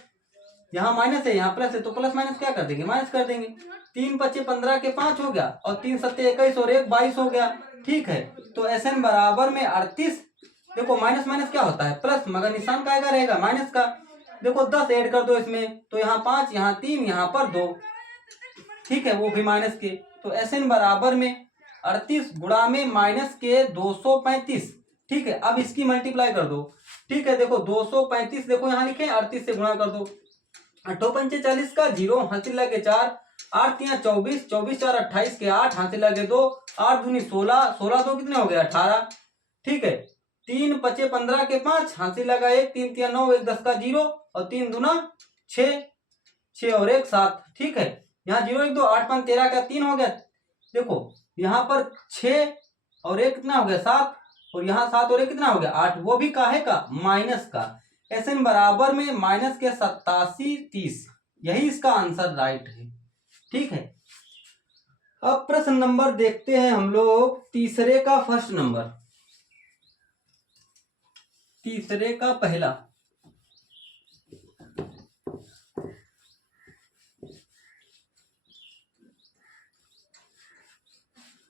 यहाँ माइनस है यहाँ प्लस है, तो प्लस माइनस क्या कर देंगे, माइनस कर देंगे, 3 पच्चे 15 के 5 हो गया, और 3 सत्ते 21 और 1 22 हो गया। ठीक है, तो Sn बराबर में 38, देखो माइनस माइनस क्या होता है प्लस, मगर निशान का रहेगा माइनस का, देखो 10 ऐड कर दो इसमें, तो यहाँ 5 यहाँ 3 यहाँ पर 2, ठीक है, वो भी माइनस के, तो Sn बराबर में 38 गुणा में माइनस के 235। ठीक है, अब इसकी मल्टीप्लाई कर दो। ठीक है, देखो 235, देखो यहाँ लिखे 38 से गुणा कर दो, 8 पंचे 40 का 0, हासिल लगे 4, 8 तिया 24, 24 4 28 के 8, हासिल लगे 2, 8 दूनी 16, 16 2 कितने हो गए 18। ठीक है, 3 पचे 15 के 5, हासिल लगा 1, 3 तिया 9, 1 10 का 0, और 3 दूना 6, 6 और 1 7। ठीक है, यहाँ 0 1 2 8 5 13 का 3 हो गया, देखो यहाँ पर 6 और 1 कितना हो गया 7, और यहाँ 7 और 1 कितना हो गया 8, वो भी काहे का माइनस का। Sn बराबर में माइनस के 87 30, यही इसका आंसर राइट है। ठीक है, अब प्रश्न नंबर देखते हैं हम लोग, तीसरे का फर्स्ट नंबर, तीसरे का पहला,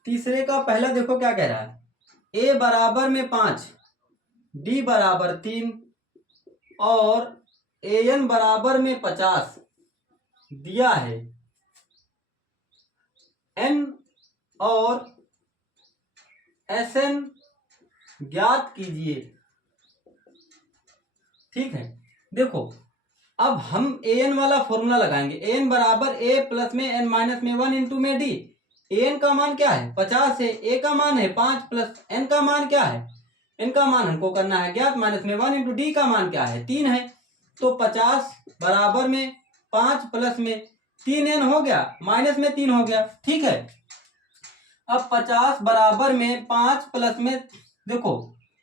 तीसरे का पहला देखो क्या कह रहा है, a बराबर में 5, d बराबर 3 और an बराबर में 50 दिया है, n और Sn ज्ञात कीजिए। ठीक है, देखो अब हम an वाला फॉर्मूला लगाएंगे। an बराबर a प्लस में n माइनस में 1 इंटू में d। an का मान क्या है 50 है, a का मान है 5 प्लस n का मान क्या है, n का मान हमको करना है ज्ञात, माइनस में 1 इंटू d का मान क्या है 3 है। तो 50 बराबर में 5 प्लस में 3n हो गया, माइनस में 3 हो गया। ठीक है, अब 50 बराबर में 5 प्लस में, देखो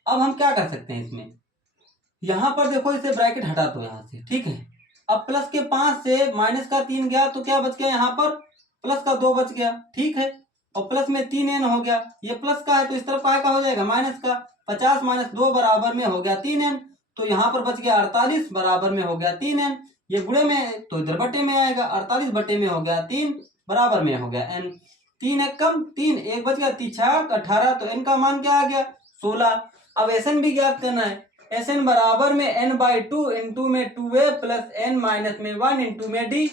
अब हम क्या कर सकते हैं इसमें, यहां पर देखो इसे ब्रैकेट हटा दो यहां से। ठीक है, अब प्लस के 5 से माइनस का 3 गया तो क्या बच गया, यहाँ पर प्लस का 2 बच गया। ठीक है, और प्लस में 3n हो गया, ये प्लस का है तो इस तरफ का हो जाएगा माइनस का। 50 माइनस 2 बराबर में हो गया 3n, तो यहाँ पर बच गया 48 बराबर में हो गया 3n। ये गुणे में तो इधर बटे में आएगा, 48 बटे में हो गया 3 बराबर में हो गया n। 3 एक कम 3, एक बच गया 3 छक 18, तो n का मान क्या आ गया 16। अब Sn भी ज्ञात करना है। Sn बराबर में n/2 इंटू में 2a प्लस n माइनस में 1 इंटू में d।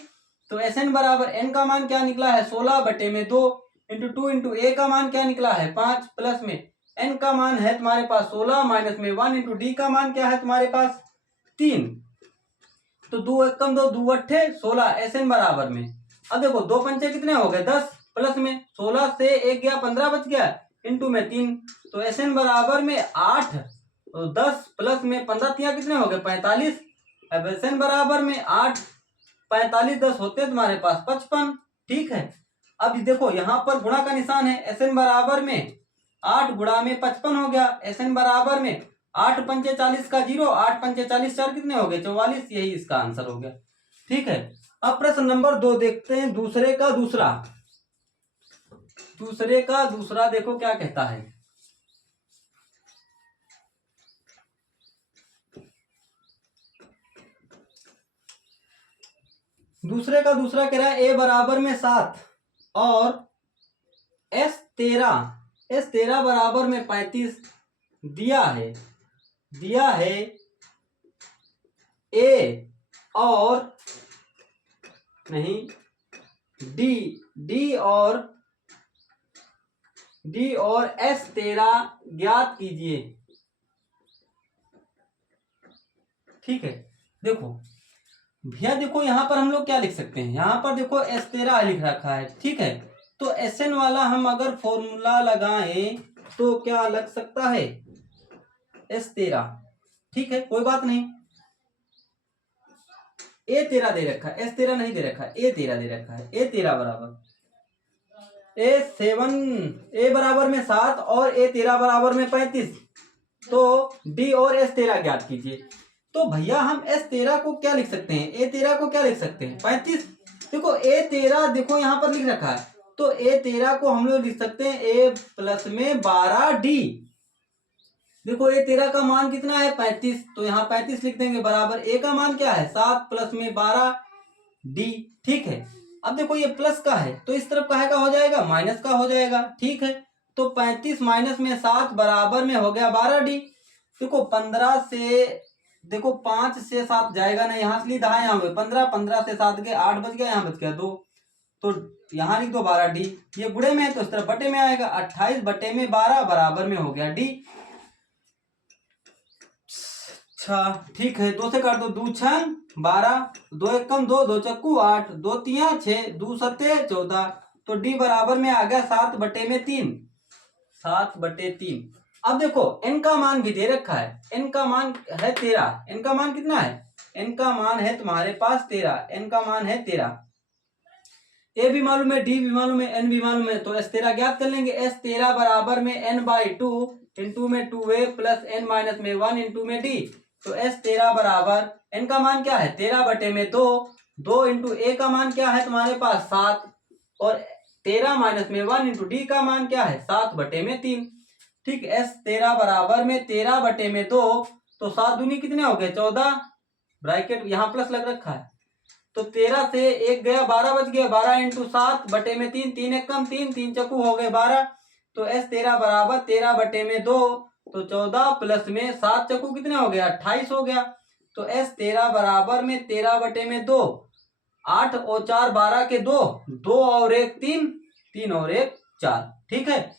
तो Sn बराबर n का मान क्या निकला है 16 बटे में 2 इंटू 2 इंटू a का मान क्या निकला है 5 प्लस में n का मान है तुम्हारे पास 16 माइनस में 1 इंटू d का मान क्या है तुम्हारे पास 3। तो 2 एक कम 2, 2 अट्ठे 16। Sn बराबर में, अब देखो 2 पंचे कितने हो गए 10 प्लस में 16 से 1 गया 15 बच गया इंटू में 3। तो Sn बराबर में 8, तो 10 प्लस में 15 तिया कितने हो गए 45। अब Sn बराबर में 8 45 10 होते तुम्हारे पास 55। ठीक है, अब देखो यहाँ पर गुणा का निशान है। Sn बराबर में 8 गुणा में 55 हो गया। Sn बराबर में 8 पंचे 40 का 0, 8 पंचे 40 4 कितने हो गए 44, यही इसका आंसर हो गया। ठीक है, अब प्रश्न नंबर 2 देखते हैं, दूसरे का दूसरा देखो क्या कहता है। दूसरे का दूसरा कह रहा है a बराबर में 7 और S13 बराबर में 35 दिया है a और नहीं d और S13 ज्ञात कीजिए। ठीक है, देखो भैया देखो यहाँ पर हम लोग क्या लिख सकते हैं, यहाँ पर देखो S13 लिख रखा है। ठीक है, तो Sn वाला हम अगर फॉर्मूला लगाएं तो क्या लग सकता है S13। ठीक है, कोई बात नहीं, A13 दे रखा है, S13 नहीं दे रखा है, A13 दे रखा है। A13 बराबर A बराबर में 7 और A13 बराबर में 35, तो D और S13 ज्ञात कीजिए। तो भैया हम S13 को क्या लिख सकते हैं, A13 को क्या लिख सकते हैं 35। देखो A13 देखो यहाँ पर लिख रखा है, तो A13 को हम लोग लिख सकते हैं A प्लस में 12D। देखो A13 का मान कितना है 35, तो यहाँ 35 लिख देंगे बराबर A का मान क्या है 7 प्लस में 12D। ठीक है, अब देखो ये प्लस का है तो इस तरफ का हो जाएगा माइनस का हो जाएगा। ठीक है, तो 35 माइनस में 7 बराबर में हो गया 12D। देखो 15 से, देखो 5 से 7 जाएगा ना, यहाँ से ली दहा यहाँ 15, 15 से 7 गए 8 बच गया, यहाँ बच गया 2, तो यहाँ लिख दो 12D। ये गुणे में है तो इस तरफ बटे में आएगा, 28 बटे में 12 बराबर में हो गया D। अच्छा ठीक है, 2 से काट दो, 2 छंग 12, 2 एक कम 2, 2 चक्कू 8, 2 तिया 6, 2 सत्ते 14, तो D बराबर में आ गया 7 बटे में 3, 7 बटे 3। अब देखो n का मान भी दे रखा है, n का मान है 13, n का मान कितना है, n का मान है तुम्हारे पास 13, n का मान है 13। a भी मालूम है, d भी मालूम है, n भी मालूम है, तो S13 ज्ञात कर लेंगे। S13 बराबर में n/2 इंटू में 2a प्लस n माइनस में 1 इंटू में d। तो S13 बराबर n का मान क्या है 13 बटे में 2, 2 इंटू a का मान क्या है तुम्हारे पास 7, और 13 माइनस में 1 इंटू d का मान क्या है 7 बटे में 3। ठीक, S13 बराबर में 13 बटे में 2, तो 7 दूनी कितने हो गए 14, ब्रैकेट यहाँ प्लस लग रखा है, तो 13 से 1 गया 12 बच गया, 12 इंटू 7 बटे में 3, 3 एक कम 3, 3 चक्कू हो गए 12। तो S13 बराबर 13 बटे में 2, तो 14 प्लस में 7 चक्कू कितने हो गया 28 हो गया। तो एस 13 बराबर में 13 बटे में 2, 8 और 4 12 के 2, 2 और 1 3, 3 और 1 4। ठीक है,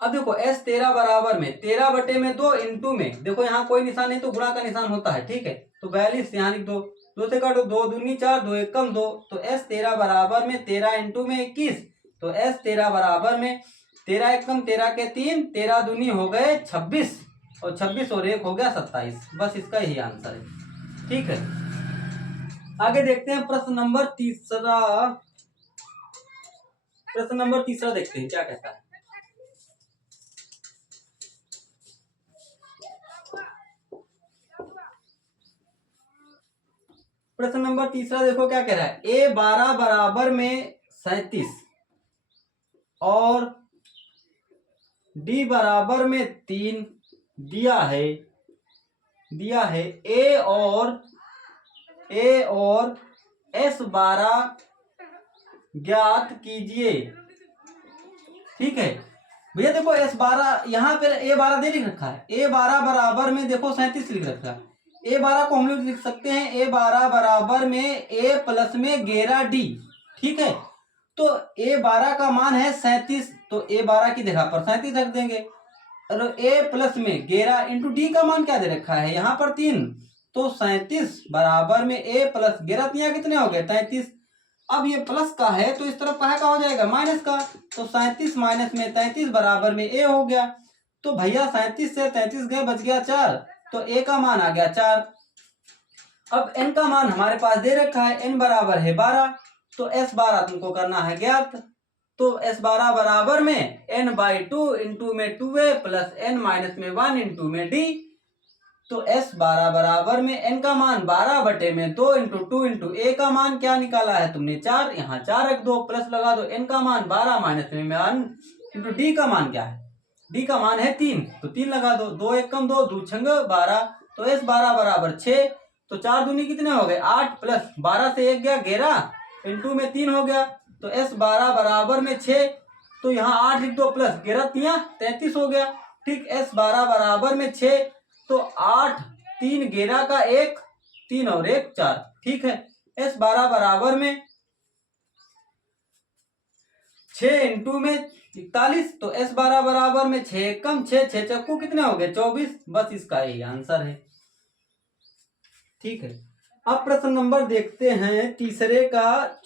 अब देखो एस 13 बराबर में 13 बटे में 2 इंटू में, देखो यहाँ कोई निशान नहीं तो गुणा का निशान होता है। ठीक है, तो 42 यहाँ लिख दो, 2 से काटो, 2 दूनी 4, 2 एक कम 2, तो एस 13 बराबर में 13 इंटू में 21, तो एस 13 बराबर में 13 एक कम 13 के 3, 13 दूनी हो गए 26, और 26 और 1 हो गया 27। बस इसका यही आंसर है। ठीक है, आगे देखते हैं प्रश्न नंबर तीसरा। प्रश्न नंबर तीसरा देखते हैं क्या कहता है। प्रश्न नंबर तीसरा देखो क्या कह रहा है। ए 12 बराबर में 37 और डी बराबर में 3 दिया है ए और एस 12 ज्ञात कीजिए। ठीक है भैया, देखो एस 12 यहाँ पे ए 12 दे लिख रखा है, ए 12 बराबर में देखो 37 लिख रखा है। ए 12 को हम लोग लिख सकते हैं ए 12 बराबर में ए प्लस में 11 डी। ठीक है, तो ए 12 का मान है 37, तो ए 12 की जगह पर 37 रख देंगे, और ए प्लस में 11 इंटू डी का मान क्या दे रखा है यहाँ पर 3, तो 37 बराबर में ए प्लस 11, यहाँ कितने हो गए 33। अब ये प्लस का है तो इस तरफ का हो जाएगा माइनस का, तो 37 माइनस में 33 बराबर में ए हो गया। तो भैया 37 से 33 गए, बच गया 4, तो ए का मान आ गया 4। अब एन का मान हमारे पास दे रखा है, एन बराबर है 12, तो एस 12 तुमको करना है ज्ञात। तो एस 12 बराबर में एन बाई 2 इंटू में 2a प्लस एन माइनस में 1 इंटू में डी। तो एस 12 बराबर में एन का मान 12 बटे में 2 इंटू 2 इंटू ए का मान क्या निकाला है तुमने 4, यहाँ 4 रख दो, प्लस लगा दो, एन का मान 12 माइनस में 1 इंटू डी का मान क्या है, डी का मान है 3, तो 3 लगा दो, 2 एक कम 2, 2 छंग 12, तो एस 12 बराबर 6, तो 4 दूनी कितने हो गए 8, प्लस 12 से 1 गया 11 इंटू में 3 हो गया, तो एस 12 बराबर में 6, तो यहाँ 8 लिख दो, प्लस 11 तिया 33 हो गया। ठीक, एस 12 बराबर में 6, तो 8 3 11 का 1, 3 और 1 4। ठीक है, एस 12 बराबर में 6 इंटू में 41, तो एस 12 बराबर में 6 कम 6, 6 चक्कू कितने हो गए 24। बस इसका यही आंसर है। ठीक है, अब प्रश्न नंबर देखते हैं तीसरे का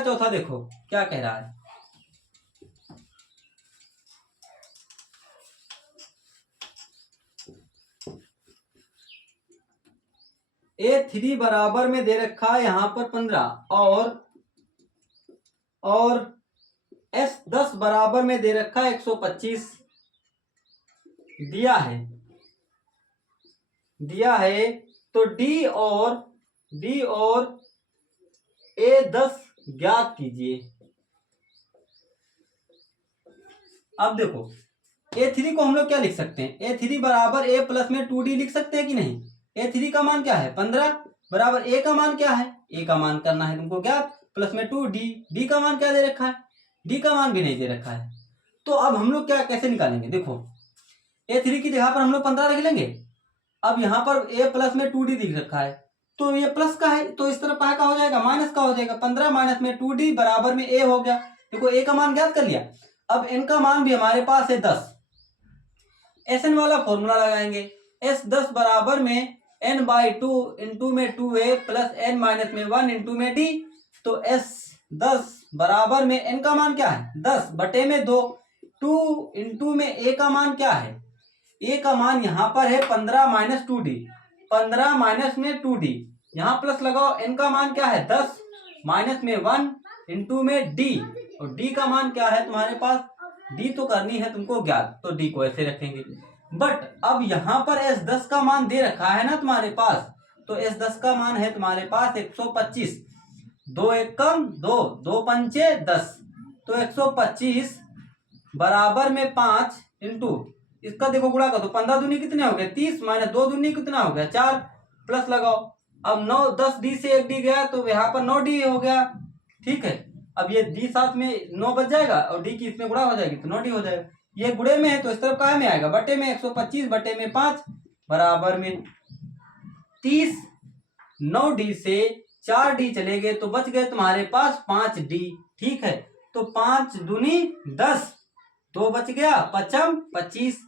चौथा देखो क्या कह रहा है। A3 बराबर में दे रखा है यहाँ पर 15 और S10 बराबर में दे रखा है 125 दिया है, तो D और A10 ज्ञात कीजिए। अब देखो A3 को हम लोग क्या लिख सकते हैं, A3 बराबर A प्लस में 2D लिख सकते हैं कि नहीं। A3 का मान क्या है 15 बराबर A का मान क्या है, A का मान करना है तुमको ज्ञात, प्लस में 2D, D का मान क्या दे रखा है, D का मान भी नहीं दे रखा है। तो अब हम लोग क्या कैसे निकालेंगे, देखो A3 की जगह पर हम लोग 15 रख लेंगे। अब यहाँ पर A प्लस में 2D दिख रखा है, तो ये प्लस का है, तो इस तरफ का हो जाएगा माइनस का हो जाएगा, 15 माइनस में 2D बराबर में A हो गया। देखो A का मान ज्ञात कर लिया। अब n का मान भी हमारे पास है 10, Sn वाला फॉर्मूला लगाएंगे, S10 बराबर में n बाई 2 इंटू में 2a प्लस n माइनस में 1 इंटू में d। तो S10 बराबर में n का मान क्या है 10 बटे में 2, 2 इंटू में a का मान क्या है, a का मान यहाँ पर है 15 माइनस 2d, 15 माइनस में 2d, यहाँ प्लस लगाओ, n का मान क्या है 10 माइनस में 1 इंटू में d, और d का मान क्या है तुम्हारे पास, d तो करनी है तुमको ज्ञात, तो d को ऐसे रखेंगे। बट अब यहाँ पर S10 का मान दे रखा है ना तुम्हारे पास, तो S10 का मान है तुम्हारे पास 125, 2 एक कम 2, 2 पंचे 10, तो 125 बराबर में 5 इंटू इसका देखो गुणा कर दो, 15 दूनी कितने हो गए 30, माइनस 2 दूनी कितना हो गया 4, प्लस लगाओ, अब 9 10 डी से 1 डी गया, तो यहाँ पर 9 डी हो गया। ठीक है, अब ये डी साथ में 9 बच जाएगा और डी की इसमें गुणा हो जाएगी तो 9 डी हो जाएगा। ये गुणे में है तो इस तरफ काय में आएगा बटे में, 125 बटे में 5, बराबर में 30, 9D से 4D चले गए तो बच गए तुम्हारे पास 5D। ठीक है, तो 5 दूनी 10, 2 बच गया, पचम 25।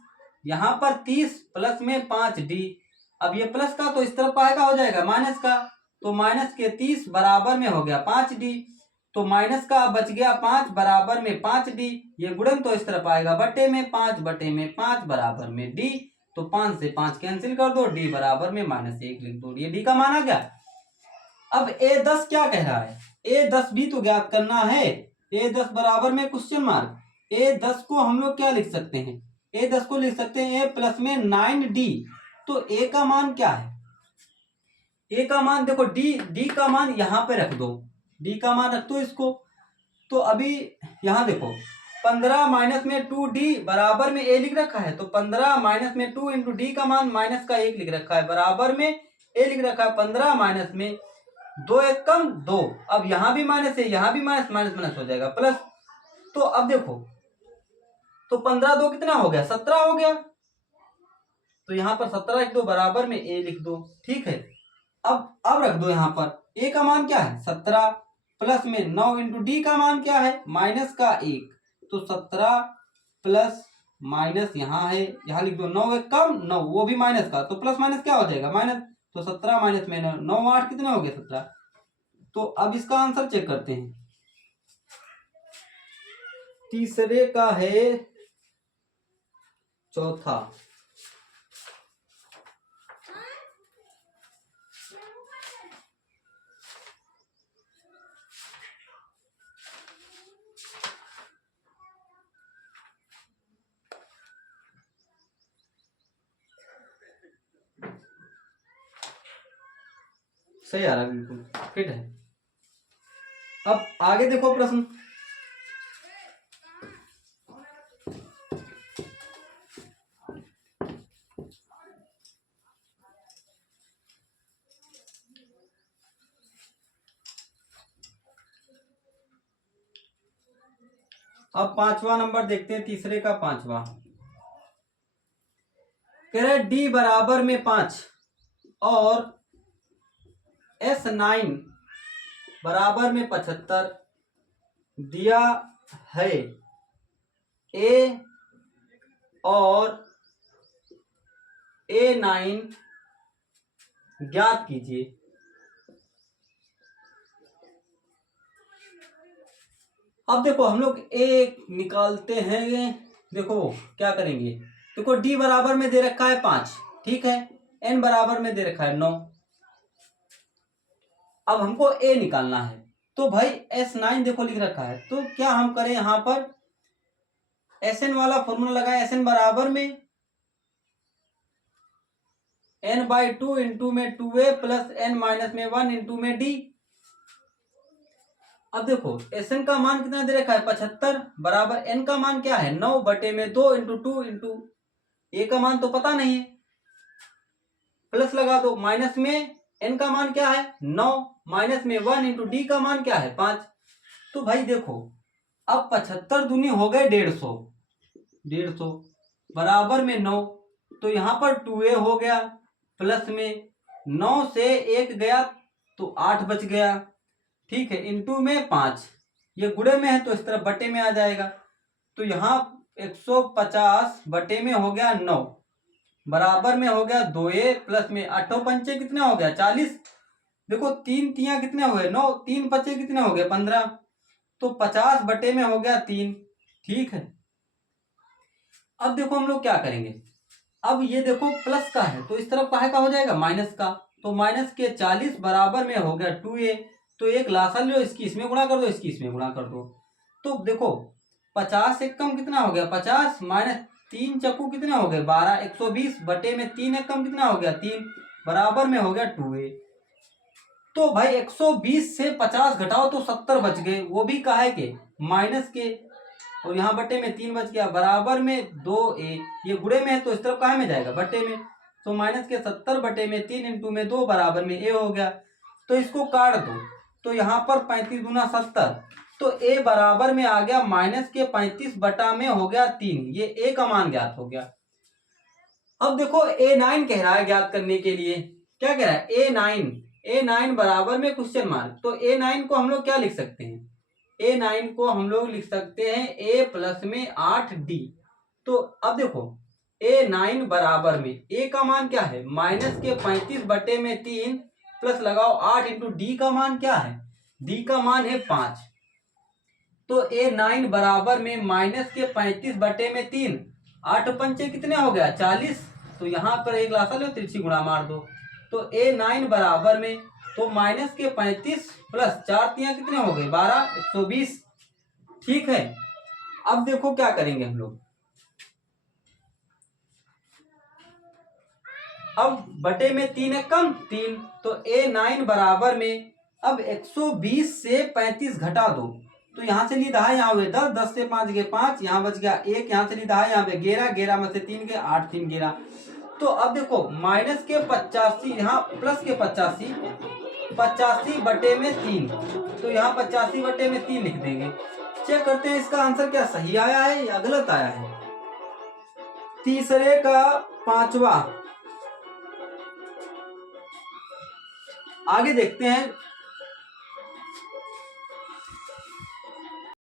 यहाँ पर 30 प्लस में 5D। अब ये प्लस का तो इस तरफ का हो जाएगा माइनस का, तो माइनस के 30 बराबर में हो गया 5D। तो माइनस का बच गया 5 बराबर में 5D। ये गुणन तो इस तरफ आएगा बटे में 5 बटे में 5 बराबर में D। तो 5 से 5 कैंसिल कर दो, D बराबर में -1 लिख दो। ये D का मान आ गया। अब A10 क्या कह रहा है, A10 भी तो ज्ञात करना है। A10 बराबर में क्वेश्चन मार्क। A10 को हम लोग क्या लिख सकते हैं, A10 को लिख सकते हैं A प्लस में 9D। तो A का मान क्या है, A का मान देखो, D का मान यहाँ पे रख दो, D का मान रख दो इसको। तो अभी यहाँ देखो 15 माइनस में 2D बराबर में A लिख रखा है, तो 15 माइनस में 2 इंटू D का मान माइनस का 1 लिख रखा है, बराबर में A लिख रखा है। 15 माइनस में 2 1 कम 2, अब यहाँ भी माइनस है, यहाँ भी माइनस, माइनस माइनस हो जाएगा प्लस। तो अब देखो, तो 15 2 कितना हो गया, 17 हो गया। तो यहाँ पर 17 लिख दो, बराबर में A लिख दो। ठीक है, अब रख दो यहाँ पर A का मान क्या है 17 प्लस में 9 इंटू D का मान क्या है माइनस का 1। तो 17 प्लस माइनस यहाँ है, यहाँ लिख दो 9 1 कम 9, वो भी माइनस का, तो प्लस माइनस क्या हो जाएगा माइनस। तो 17 माइनस में 9 8 कितने हो गए 17। तो अब इसका आंसर चेक करते हैं। तीसरे का है चौथा। सही आ रहा है, बिल्कुल फिट है। अब आगे देखो प्रश्न। अब 5वां नंबर देखते हैं, तीसरे का 5वां। कह रहे D बराबर में 5 और S9 बराबर में 75 दिया है। A और A9 ज्ञात कीजिए। अब देखो हम लोग A निकालते हैं। देखो क्या करेंगे, देखो D बराबर में दे रखा है 5, ठीक है, N बराबर में दे रखा है 9। अब हमको A निकालना है, तो भाई S9 देखो लिख रखा है, तो क्या हम करें, यहां पर Sn वाला फॉर्मूला लगाए, Sn बराबर में n/2 इंटू में 2A प्लस n माइनस में 1 इंटू में D। अब देखो Sn का मान कितना दे रखा है 75 बराबर n का मान क्या है 9 बटे में 2 इंटू 2 इंटू A का मान तो पता नहीं है, प्लस लगा दो, माइनस में n का मान क्या है 9 माइनस में 1 इंटू D का मान क्या है 5। तो भाई देखो अब 75 दूनी हो गए 150 बराबर में 9, तो यहां पर 2A हो गया, प्लस में 9 से 1 गया तो 8 बच गया, ठीक है, इंटू में 5, ये गुणे में है तो इस तरफ बटे में आ जाएगा। तो यहाँ 150 बटे में हो गया 9 बराबर में हो गया 2A प्लस में 8 पंचे कितना हो गया 40। देखो 3 तियां कितने हो गए 9, 3 पचे कितने हो गए 15, तो 50 बटे में हो गया 3। ठीक है, अब देखो हम लोग क्या करेंगे, अब ये देखो प्लस का है तो इस तरफ का हो जाएगा माइनस का, तो माइनस के 40 बराबर में हो गया 2A। तो एक लासा लो, इसकी इसमें गुणा कर दो, इसकी इसमें गुणा कर दो। तो देखो 50 एक कम कितना हो गया 50 माइनस 3 चक्कू कितने हो गए 12, 120 बटे में 3 एक कम कितना हो गया 3 बराबर में हो गया 2A। तो भाई 120 से 50 घटाओ तो 70 बच गए, वो भी कहा है कि माइनस के, और यहाँ बटे में 3 बच गया बराबर में 2A। ये गुणे में है तो इस तरफ कहाँ में जाएगा बटे में, तो माइनस के 70 बटे में 3 इंटू में 2 बराबर में A हो गया। तो इसको काट दो, तो यहाँ पर 35 दूना 70, तो A बराबर में आ गया माइनस के 35 बटा में हो गया 3, ये A का मान ज्ञात हो गया। अब देखो A9 कह रहा है ज्ञात करने के लिए। क्या कह रहा है? A9 बराबर में क्वेश्चन मार्क। तो A9 को हम लोग क्या लिख सकते हैं? A9 को हम लोग लिख सकते हैं A प्लस में 8D। तो अब देखो A9 बराबर में A का मान क्या है? माइनस के 35/3 प्लस लगाओ 8 इंटू डी का मान क्या है? डी का मान है 5। तो A9 बराबर में माइनस के 35/3, 8 पंचे कितने हो गया? 40। तो यहाँ पर एक लासा लो, तिरछी गुणा मार दो। तो A9 बराबर में, तो माइनस के 35 प्लस 4 तिया कितने हो गए? 12, 120। ठीक है। अब देखो क्या करेंगे हम लोग। अब बटे में 3 है कम 3, तो A9 बराबर में, अब 120 से 35 घटा दो, तो यहां से लीधा है, यहाँ हुए 10, 10 से 5 गए 5, यहाँ बच गया 1, यहाँ से लीधा है, यहाँ पे 11, 11 में से 3 गए 8, 3 11। तो अब देखो माइनस के 85, यहाँ प्लस के 85, 85/3, तो यहाँ 85/3 लिख देंगे। चेक करते हैं इसका आंसर क्या सही आया है या गलत आया है। तीसरे का पांचवा, आगे देखते हैं।